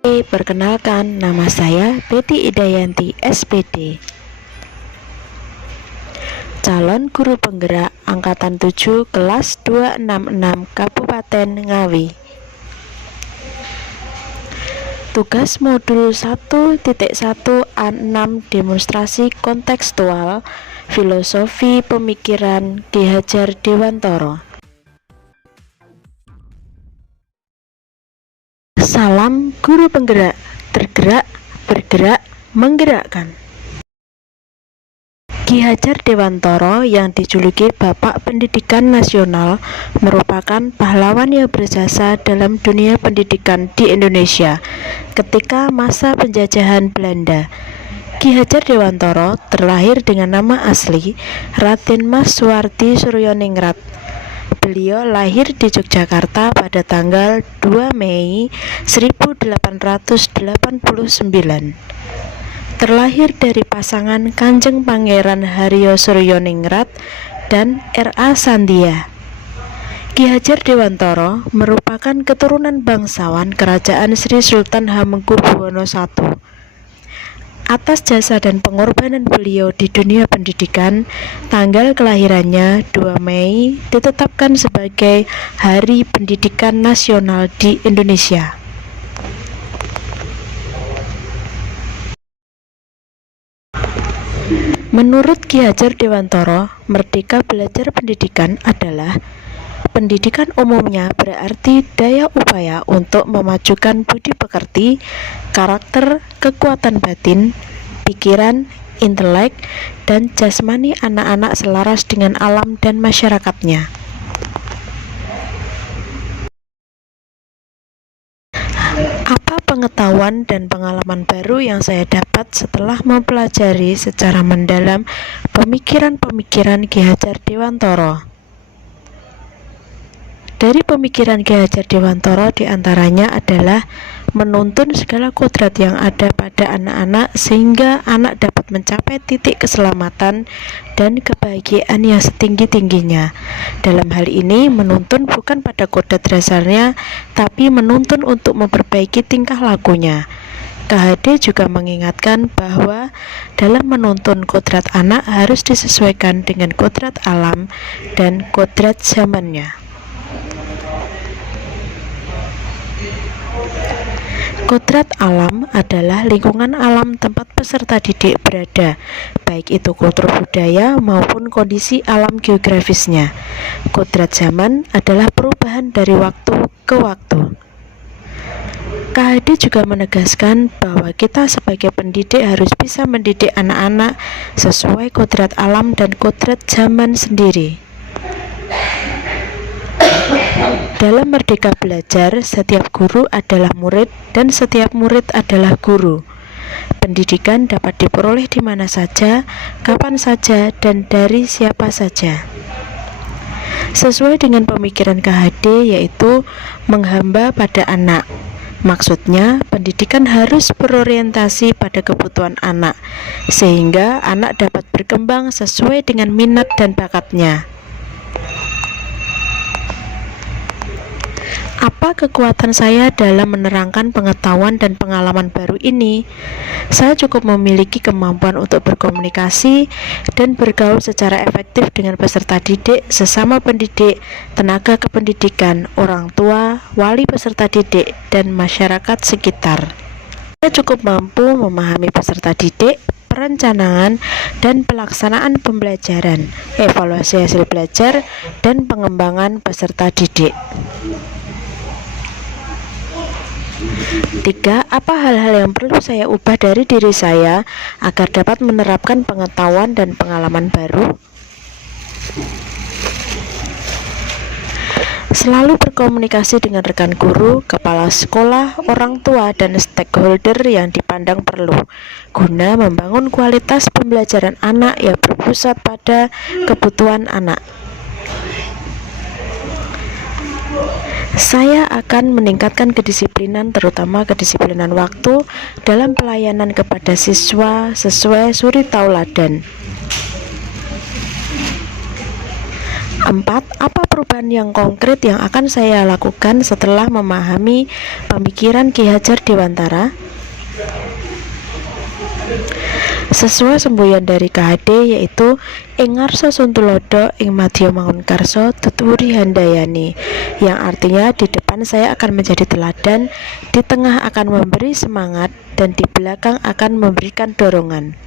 Perkenalkan, nama saya Betty Idayanti, SPD, calon guru penggerak Angkatan 7 kelas 266 Kabupaten Ngawi. Tugas modul 1.1A6 demonstrasi kontekstual filosofi pemikiran Ki Hajar Dewantara. Salam guru penggerak, tergerak, bergerak, menggerakkan. Ki Hajar Dewantara yang dijuluki Bapak Pendidikan Nasional merupakan pahlawan yang berjasa dalam dunia pendidikan di Indonesia ketika masa penjajahan Belanda. Ki Hajar Dewantara terlahir dengan nama asli Raden Mas Suwardi Suryaningrat. Beliau lahir di Yogyakarta pada tanggal 2 Mei 1889. Terlahir dari pasangan Kanjeng Pangeran Haryo Suryaningrat dan R.A. Sandia. Ki Hajar Dewantara merupakan keturunan bangsawan Kerajaan Sri Sultan Hamengkubuwono I. Atas jasa dan pengorbanan beliau di dunia pendidikan, tanggal kelahirannya 2 Mei ditetapkan sebagai Hari Pendidikan Nasional di Indonesia. Menurut Ki Hajar Dewantara, merdeka belajar pendidikan adalah pendidikan umumnya berarti daya upaya untuk memajukan budi pekerti, karakter, kekuatan batin, pikiran, intelek, dan jasmani anak-anak selaras dengan alam dan masyarakatnya. Apa pengetahuan dan pengalaman baru yang saya dapat setelah mempelajari secara mendalam pemikiran-pemikiran Ki Hajar Dewantara? Dari pemikiran Ki Hajar Dewantara diantaranya adalah menuntun segala kodrat yang ada pada anak-anak sehingga anak dapat mencapai titik keselamatan dan kebahagiaan yang setinggi-tingginya. Dalam hal ini menuntun bukan pada kodrat dasarnya, tapi menuntun untuk memperbaiki tingkah lakunya. KHD juga mengingatkan bahwa dalam menuntun kodrat anak harus disesuaikan dengan kodrat alam dan kodrat zamannya. Kodrat alam adalah lingkungan alam tempat peserta didik berada, baik itu kultur budaya maupun kondisi alam geografisnya. Kodrat zaman adalah perubahan dari waktu ke waktu. KHD juga menegaskan bahwa kita sebagai pendidik harus bisa mendidik anak-anak sesuai kodrat alam dan kodrat zaman sendiri. Dalam Merdeka Belajar, setiap guru adalah murid dan setiap murid adalah guru. Pendidikan dapat diperoleh di mana saja, kapan saja, dan dari siapa saja. Sesuai dengan pemikiran KHD, yaitu menghamba pada anak. Maksudnya, pendidikan harus berorientasi pada kebutuhan anak, sehingga anak dapat berkembang sesuai dengan minat dan bakatnya. Apa kekuatan saya dalam menerangkan pengetahuan dan pengalaman baru ini? Saya cukup memiliki kemampuan untuk berkomunikasi dan bergaul secara efektif dengan peserta didik, sesama pendidik, tenaga kependidikan, orang tua, wali peserta didik, dan masyarakat sekitar. Saya cukup mampu memahami peserta didik, perencanaan dan pelaksanaan pembelajaran, evaluasi hasil belajar, dan pengembangan peserta didik. 3. Apa hal-hal yang perlu saya ubah dari diri saya agar dapat menerapkan pengetahuan dan pengalaman baru? Selalu berkomunikasi dengan rekan guru, kepala sekolah, orang tua, dan stakeholder yang dipandang perlu, guna membangun kualitas pembelajaran anak yang berpusat pada kebutuhan anak. Saya akan meningkatkan kedisiplinan, terutama kedisiplinan waktu dalam pelayanan kepada siswa sesuai suri tauladan. Keempat, apa perubahan yang konkret yang akan saya lakukan setelah memahami pemikiran Ki Hajar Dewantara? Sesuai semboyan dari KHD yaitu ing ngarsa sun tulodo ing madya mangunkarsa tuturi handayani, yang artinya di depan saya akan menjadi teladan, di tengah akan memberi semangat, dan di belakang akan memberikan dorongan.